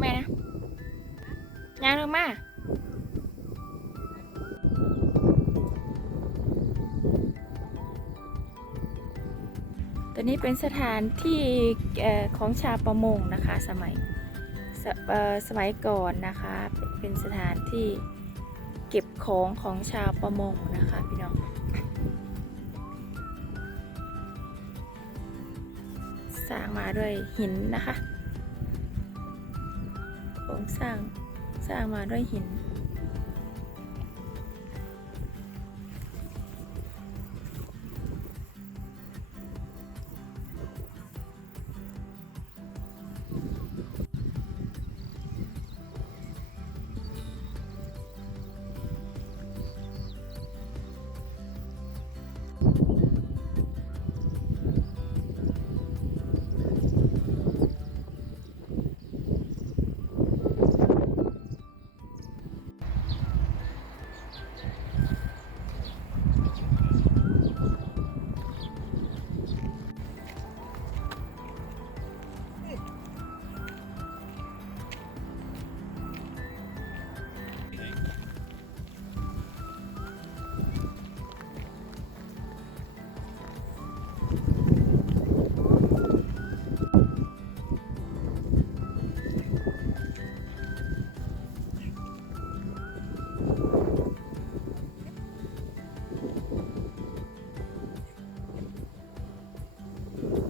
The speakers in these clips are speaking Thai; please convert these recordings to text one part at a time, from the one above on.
แม่นะย่างลงมาตัวนี้เป็นสถานที่ของชาวประมงนะคะสมัยสสมัยก่อนนะคะเป็นสถานที่เก็บของของชาวประมงนะคะพี่น้องสร้างมาด้วยหินนะคะ สร้างสร้างมาด้วยหิน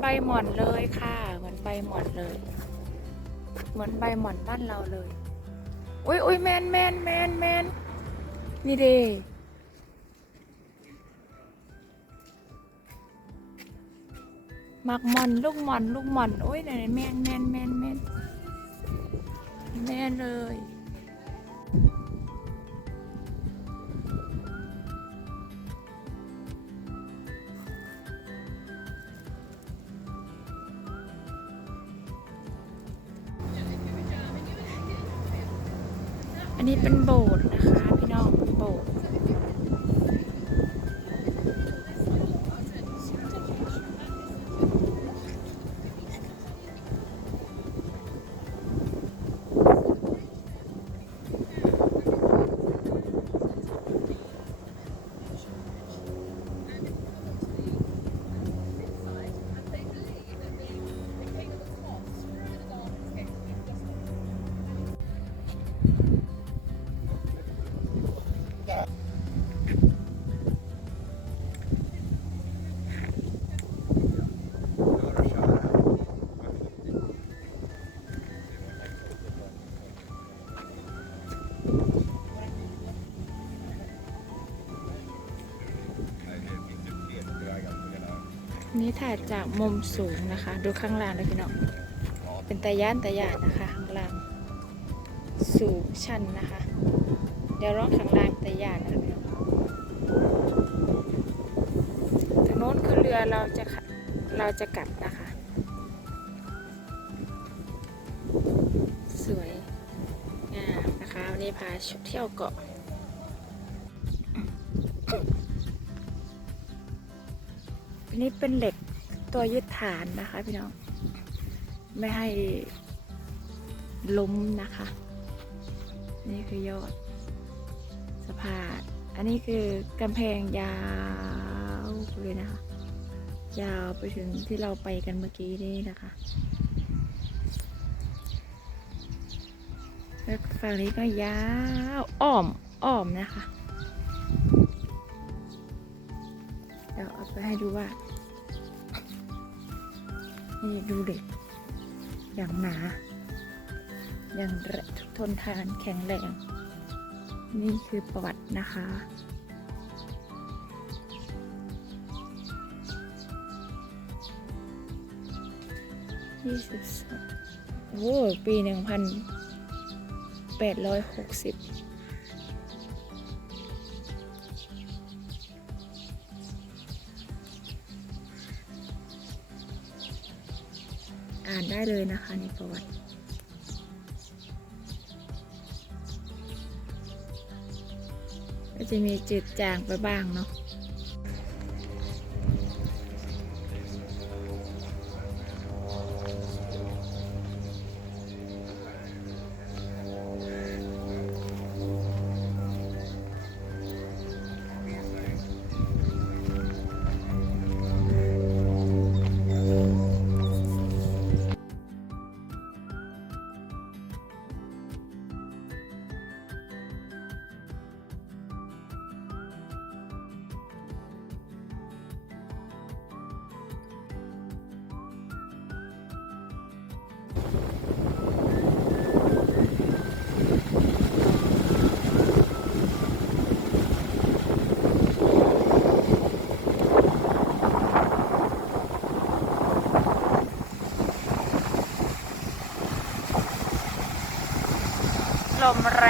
ใบหม่อนเลยค่ะ เหมือนใบหม่อนเลย เหมือนใบหม่อนบ้านเราเลยอุ้ยอุ้ยแมนแมนแมนแมนนี่เดมักหม่อนลูกหม่อนลูกหม่อนอุ้ยไหนแมนแมนแมนแมนแมนเลย อันนี้เป็นโบสถ์นะคะ พี่น้องโบสถ์ นี้ถ่ายจากมุมสูงนะคะ ดูข้างล่างเลยพี่น้องเป็นตะย่านตะย่านนะคะข้างล่างสูงชันนะคะ เดี๋ยวรอบข้างล่างตะย่านนะคะพี่น้องทางโน้นคือเรือเราจะขับเราจะกลับนะคะ สวยงามนะคะวันนี้พาเที่ยวเกาะ นี้เป็นเหล็กตัวยึดฐานนะคะพี่น้อง ไม่ให้ล้มนะคะ นี่คือยอดสะพานอันนี้คือกำแพงยาวเลยนะคะ ยาวไปถึงที่เราไปกันเมื่อกี้นี่นะคะแล้วฝั่งนี้ก็ยาวอ้อมอ้อมนะคะ เดี๋ยวเอาไปให้ดูว่า นี่ดูเด็ก อย่างหนา อย่างทนทานแข็งแรง นี่คือประวัตินะคะ ยี่สิบสองโอ้ปีหนึ่งพันแปดร้อยหกสิบ อ่านได้เลยนะคะในประวัติก็จะมีจืดจางไปบ้างเนาะ มแร